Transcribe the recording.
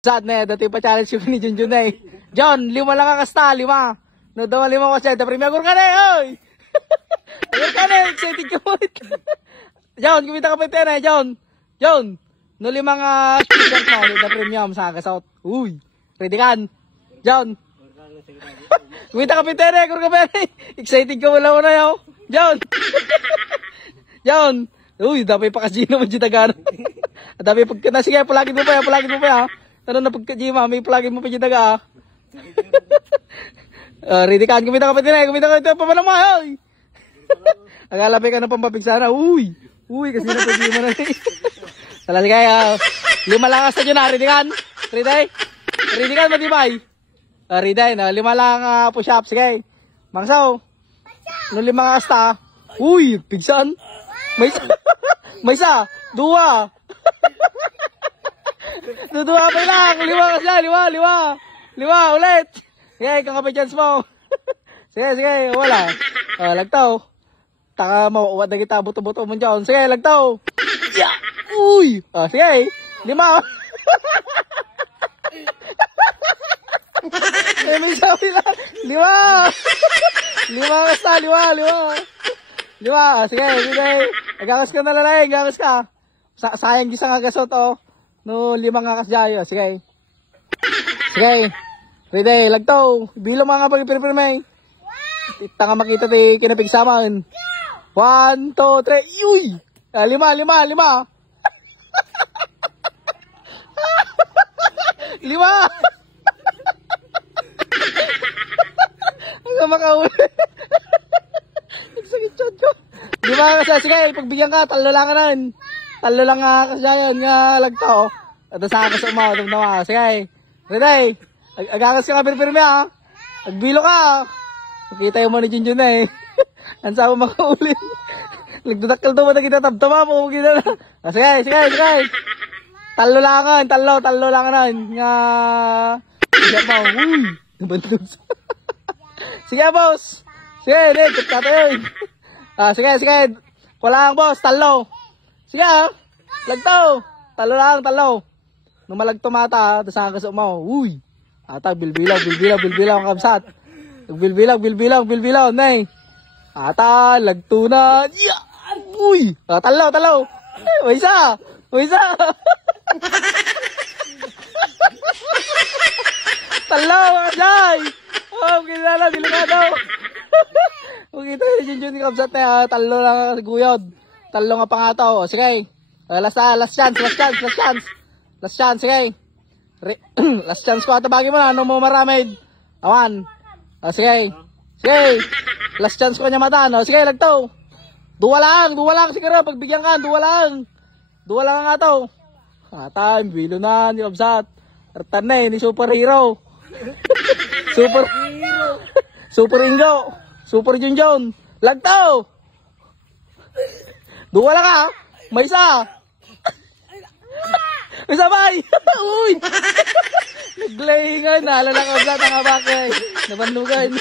Sad na dati pa challenge ko ni Junjun eh. John, 5 lang kakasta, 5. No, daw 5 ko siya. Tapi agur ka na eh, oy! Agur ka na eh, excited ka mo. John, kumita ka pa ito eh, John. John, no 5 speaker mo, the premium sa kasot. Uy, ready kan? John. Kumita ka pa ito eh, agur ka pa eh. Excited ka wala ko na yun. John. John. Uy, dapat pakasino mo dyan tagaan. Dapat pagka, sige, palagin mo pa ya. Ano na pagka-gima, may plugin mo pa dyan taga. Ready ka, kumita ka pa din eh. Kumita ka ito, pamanamay. Agalapay ka ng pampapigsana. Uy, kasi na pag-gima na eh. Sala, sige, 5 lang asta dyan na. Ready ka? Ready ka, matibay. Ready na, 5 lang push-up. Sige, mangsaw. No 5 asta. Uy, pigsan. May isa, 2. Dudua pa lang, 5 ka siya, 5 ulit. Sige, kakapay chance mo. Sige, wala. Lagtaw. Taka mawawad na kita, buto-buto mo dyan. Sige, lagtaw. Yeah. Uy. Sige, 5. May sabi lang, 5. 5 basta, 5. Sige. Agakas ka na lalay, agakas ka. Sayang gisang agasot, oh. No, 5 nga kasyayo. Sige. Ready, lagtaw. Bilo mga pag-ipiripirmay. Tanga makita ti kinapigsaman. 1, 2, 3. Uy! 5. Lima! Ang makahuli. Nagsakit chan ko. 5 kasi. Sige, pagbigyan ka, 3 lang ka nan. 3 lang kasi yan nga lagtaw. At sa akas umaw, tumnawa. Sige. Ready? Agakas ka pirmi ha. Agbilo ka. Makita yung mga ni Junjun na eh. Ang sama makaulit. Nagdadakal to mo na kita tabtama mo. Sige. 3 lang ka. 3 lang ka nan. Nga. Sige pa. Uy. Nabantog sa. Sige boss. Sige. Kata yun. Sige. Wala lang boss. 3. Sige lagtaw. 3 lang. Nung malagtumata, tas ang kaso mo. Uy. Ata, bilbilaw ang kamsat. Bilbilaw, nay. Ata, lagtuna. Yeah! Uy. Talaw. May isa. Talaw, ajay. Kinala, delikado. Kita yung Junjun ni kamsat na, 3 lang guyod. 3 nga pangataw. Sige. Last chance, sige. Last chance ko ata bagay mo na. Ano mo maramid? Awan. Sige. Last chance ko niya mata. Sige, lagtaw. 2 lang. Sige rin, pagbigyan ka. 2 lang nga to. Ata, bilo na ni Obsat. Artan na eh, ni superhero. Super Ingo. Super Junjun. Lagtaw. 2 lang ha. May isa. Sabay! Uy! Naglahingan. Naalala ka ba ang abakay? Nabandugan.